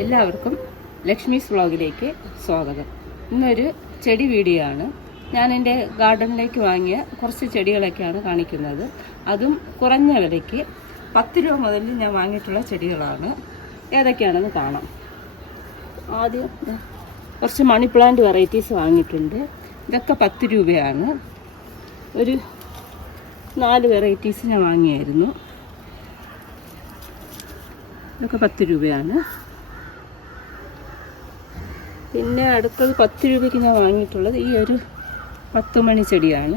എല്ലാവർക്കും ലക്ഷ്മീസ് വ്ളോഗിലേക്ക് സ്വാഗതം. ഇന്നൊരു ചെടി വീഡിയോ ആണ്. ഞാൻ എൻ്റെ ഗാർഡനിലേക്ക് വാങ്ങിയ കുറച്ച് ചെടികളൊക്കെയാണ് കാണിക്കുന്നത്. അതും കുറഞ്ഞ വിലയ്ക്ക് 10 രൂപ മുതൽ ഞാൻ വാങ്ങിയിട്ടുള്ള ചെടികളാണ്. ഏതൊക്കെയാണെന്ന് കാണാം. ആദ്യം കുറച്ച് മണി പ്ലാന്റ് വെറൈറ്റീസ് വാങ്ങിയിട്ടുണ്ട്. ഇതൊക്കെ 10 രൂപയാണ്. ഒരു 4 വെറൈറ്റീസ് ഞാൻ വാങ്ങിയായിരുന്നു. ഇതൊക്കെ 10 രൂപയാണ്. പിന്നെ അടുത്തത് 10 രൂപയ്ക്ക് ഞാൻ വാങ്ങിയിട്ടുള്ളത് ഈ ഒരു 10 മണി ചെടിയാണ്.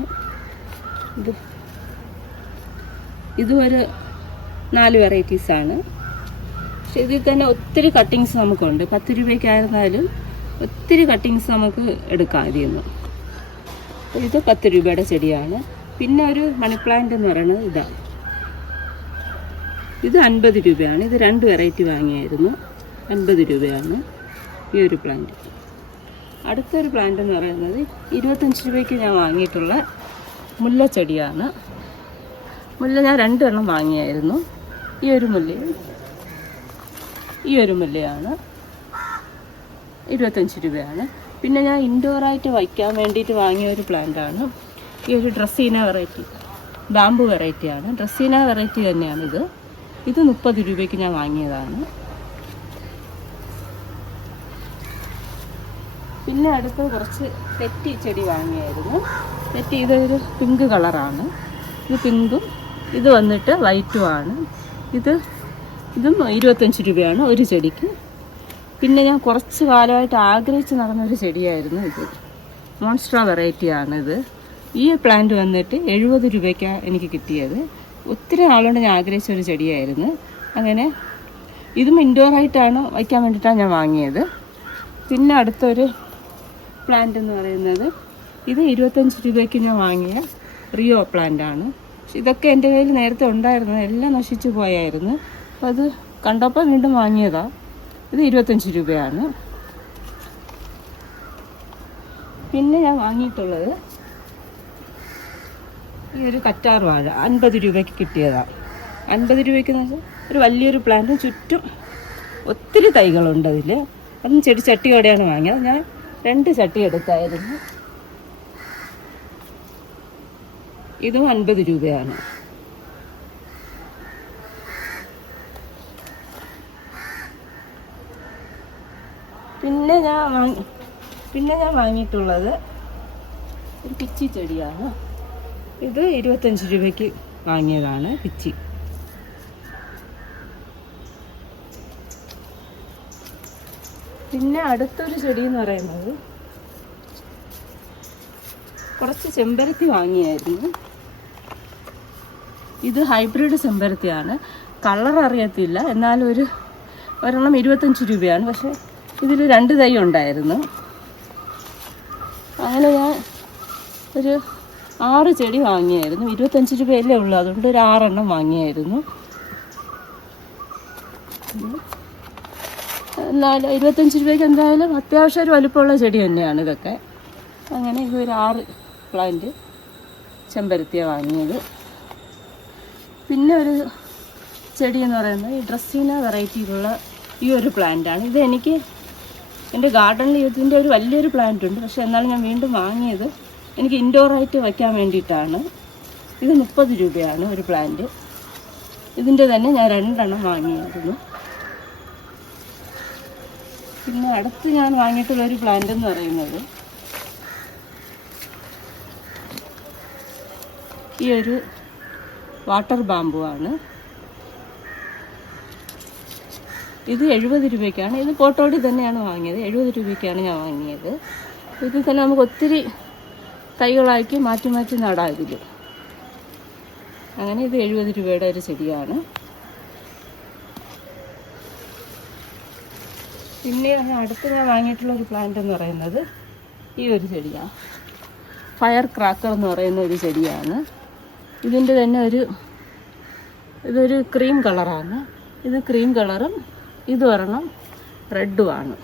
ഇതും ഒരു 4 വെറൈറ്റീസാണ്. പക്ഷെ ഇതിൽ തന്നെ ഒത്തിരി കട്ടിങ്സ് നമുക്കുണ്ട്. 10 രൂപയ്ക്കായിരുന്നാലും ഒത്തിരി കട്ടിങ്സ് നമുക്ക് എടുക്കാം ഇതിൽ നിന്ന്. ഇത് 10 രൂപയുടെ ചെടിയാണ്. പിന്നെ ഒരു മണി പ്ലാന്റ് എന്ന് പറയുന്നത് ഇതാണ്. ഇത് 50 രൂപയാണ്. ഇത് 2 വെറൈറ്റി വാങ്ങിയായിരുന്നു. 50 രൂപയാണ് ഈ ഒരു പ്ലാന്റ്. അടുത്തൊരു പ്ലാന്റ് എന്ന് പറയുന്നത് 25 രൂപയ്ക്ക് ഞാൻ വാങ്ങിയിട്ടുള്ള മുല്ലച്ചെടിയാണ്. മുല്ല ഞാൻ 2 എണ്ണം വാങ്ങിയായിരുന്നു. ഈ ഒരു മുല്ലയാണ് 25 രൂപയാണ്. പിന്നെ ഞാൻ ഇൻഡോറായിട്ട് വയ്ക്കാൻ വേണ്ടിയിട്ട് വാങ്ങിയ ഒരു പ്ലാന്റാണ് ഈ ഒരു ഡ്രസ്സീന വെറൈറ്റി, ബാമ്പു വെറൈറ്റിയാണ്. ഡ്രസ്സീന വെറൈറ്റി തന്നെയാണിത്. ഇത് 30 രൂപയ്ക്ക് ഞാൻ വാങ്ങിയതാണ്. പിന്നെ അടുത്ത് കുറച്ച് തെറ്റി ചെടി വാങ്ങിയായിരുന്നു. തെറ്റി ഇതൊരു പിങ്ക് കളറാണ്. ഇത് പിങ്കും ഇത് വന്നിട്ട് വൈറ്റുമാണ്. ഇതും 25 രൂപയാണ് ഒരു ചെടിക്ക്. പിന്നെ ഞാൻ കുറച്ച് കാലമായിട്ട് ആഗ്രഹിച്ച് നടന്നൊരു ചെടിയായിരുന്നു ഇത്. മോൺസ്ട്ര വെറൈറ്റിയാണിത്. ഈ പ്ലാന്റ് വന്നിട്ട് 70 രൂപയ്ക്കാണ് എനിക്ക് കിട്ടിയത്. ഒത്തിരി നാളുകൊണ്ട് ഞാൻ ആഗ്രഹിച്ച ഒരു ചെടിയായിരുന്നു. അങ്ങനെ ഇതും ഇൻഡോറായിട്ടാണ് വയ്ക്കാൻ വേണ്ടിയിട്ടാണ് ഞാൻ വാങ്ങിയത്. പിന്നെ അടുത്തൊരു പ്ലാന്റ് എന്ന് പറയുന്നത് ഇത് 25 രൂപയ്ക്ക് ഞാൻ വാങ്ങിയ റിയോ പ്ലാന്റാണ്. പക്ഷെ ഇതൊക്കെ എൻ്റെ കയ്യിൽ നേരത്തെ ഉണ്ടായിരുന്നു, എല്ലാം നശിച്ചു പോയായിരുന്നു. അപ്പോൾ അത് കണ്ടപ്പോൾ വീണ്ടും വാങ്ങിയതാണ്. ഇത് 25 രൂപയാണ്. പിന്നെ ഞാൻ വാങ്ങിയിട്ടുള്ളത് ഈ ഒരു കറ്റാർ വാഴ 50 രൂപയ്ക്ക് കിട്ടിയതാണ്. 50 രൂപയ്ക്ക് എന്ന് വെച്ചാൽ ഒരു വലിയൊരു പ്ലാന്റ്, ചുറ്റും ഒത്തിരി തൈകളുണ്ട് അതിൽ. അതും ചട്ടിയോടെയാണ് വാങ്ങിയത്. ഞാൻ 2 ചട്ടി എടുത്തായിരുന്നു. ഇതും 50 രൂപയാണ്. പിന്നെ ഞാൻ വാങ്ങിയിട്ടുള്ളത് ഒരു പിച്ചി ചെടിയാണ്. ഇത് 25 രൂപയ്ക്ക് വാങ്ങിയതാണ് പിച്ചി. പിന്നെ അടുത്തൊരു ചെടി എന്ന് പറയുന്നത് കുറച്ച് ചെമ്പരത്തി വാങ്ങിയായിരുന്നു. ഇത് ഹൈബ്രിഡ് ചെമ്പരത്തിയാണ്. കളർ അറിയത്തില്ല, എന്നാലും ഒരെണ്ണം 25 രൂപയാണ്. പക്ഷെ ഇതിൽ 2 തൈ ഉണ്ടായിരുന്നു. അങ്ങനെ ഞാൻ ഒരു 6 ചെടി വാങ്ങിയായിരുന്നു. 25 രൂപയല്ലേ ഉള്ളൂ, അതുകൊണ്ട് ഒരു 6 എണ്ണം വാങ്ങിയായിരുന്നു. എന്നാലും 25 രൂപയ്ക്ക് എന്തായാലും അത്യാവശ്യം ഒരു വലുപ്പമുള്ള ചെടി തന്നെയാണ് ഇതൊക്കെ. അങ്ങനെ ഇതൊരു 6 പ്ലാന്റ് ചെമ്പരത്തിയാണ് വാങ്ങിയത്. പിന്നെ ഒരു ചെടി എന്ന് പറയുന്നത് ഈ ഡ്രസ്സീന വെറൈറ്റിയിലുള്ള ഈ ഒരു പ്ലാന്റാണ്. ഇത് എനിക്ക് എൻ്റെ ഗാർഡനിൽ ഇതിൻ്റെ ഒരു വലിയൊരു പ്ലാന്റ് ഉണ്ട്. പക്ഷെ എന്നാലും ഞാൻ വീണ്ടും വാങ്ങിയത് എനിക്ക് ഇൻഡോറായിട്ട് വയ്ക്കാൻ വേണ്ടിയിട്ടാണ്. ഇത് 30 രൂപയാണ് ഒരു പ്ലാന്റ്. ഇതിൻ്റെ തന്നെ ഞാൻ 2 എണ്ണം വാങ്ങിയായിരുന്നു. പിന്നെ അടുത്ത് ഞാൻ വാങ്ങിയിട്ടുള്ളൊരു പ്ലാന്റ് എന്ന് പറയുന്നത് ഈ ഒരു വാട്ടർ ബാമ്പു ആണ്. ഇത് 70 രൂപയ്ക്കാണ്. ഇത് കോട്ടോടി തന്നെയാണ് വാങ്ങിയത്. 70 രൂപയ്ക്കാണ് ഞാൻ വാങ്ങിയത്. ഇതിൽ തന്നെ നമുക്ക് ഒത്തിരി തൈകളാക്കി മാറ്റി നടാം ഇതിൽ. അങ്ങനെ ഇത് 70 രൂപയുടെ ഒരു ചെടിയാണ്. പിന്നെ അടുത്ത് ഞാൻ വാങ്ങിയിട്ടുള്ള ഒരു പ്ലാന്റ് എന്ന് പറയുന്നത് ഈ ഒരു ചെടിയാണ്. ഫയർ ക്രാക്കർ എന്ന് പറയുന്ന ഒരു ചെടിയാണ്. ഇതിൻ്റെ തന്നെ ഇതൊരു ക്രീം കളറാണ്. ഇത് ക്രീം കളറും ഇത് ഒരെണ്ണം റെഡുമാണ്.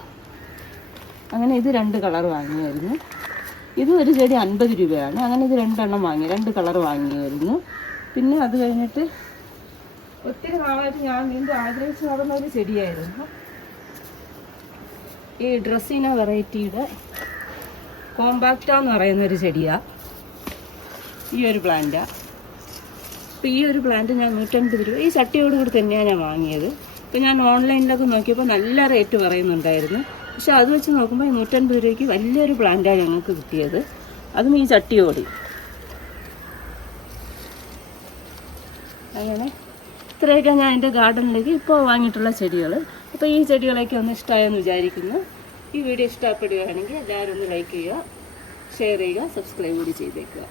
അങ്ങനെ ഇത് 2 കളർ വാങ്ങിയായിരുന്നു. ഇതും ഒരു ചെടി 50 രൂപയാണ്. അങ്ങനെ ഇത് 2 എണ്ണം വാങ്ങി, 2 കളർ വാങ്ങിയായിരുന്നു. പിന്നെ അത് കഴിഞ്ഞിട്ട് ഒത്തിരി നാളായിട്ട് ഞാൻ വീണ്ടും ആഗ്രഹിച്ച് നടന്ന ഒരു ചെടിയായിരുന്നു. ഈ ഡ്രസ്സിന വെറൈറ്റിയുടെ കോമ്പാക്റ്റ എന്ന് പറയുന്നൊരു ചെടിയാണ്. ഈ ഒരു പ്ലാന്റാണ്. അപ്പോൾ ഈ ഒരു പ്ലാന്റ് ഞാൻ 150 രൂപ, ഈ ചട്ടിയോട് കൂടി തന്നെയാണ് ഞാൻ വാങ്ങിയത്. അപ്പോൾ ഞാൻ ഓൺലൈനിലൊക്കെ നോക്കിയപ്പോൾ നല്ല റേറ്റ് പറയുന്നുണ്ടായിരുന്നു. പക്ഷെ അത് വെച്ച് നോക്കുമ്പോൾ 150 രൂപയ്ക്ക് വലിയൊരു പ്ലാന്റാണ് ഞങ്ങൾക്ക് കിട്ടിയത്, അതും ഈ ചട്ടിയോടി. അങ്ങനെ ഇത്രയൊക്കെ ഞാൻ എൻ്റെ ഗാർഡനിലേക്ക് ഇപ്പോൾ വാങ്ങിയിട്ടുള്ള ചെടികൾ. അപ്പോൾ ഈ ചെടികളൊക്കെ ഒന്ന് ഇഷ്ടമായെന്ന് വിചാരിക്കുന്നു. ഈ വീഡിയോ ഇഷ്ടപ്പെടുകയാണെങ്കിൽ എല്ലാവരും ഒന്ന് ലൈക്ക് ചെയ്യുക, ഷെയർ ചെയ്യുക, സബ്സ്ക്രൈബ് കൂടി ചെയ്തേക്കുക.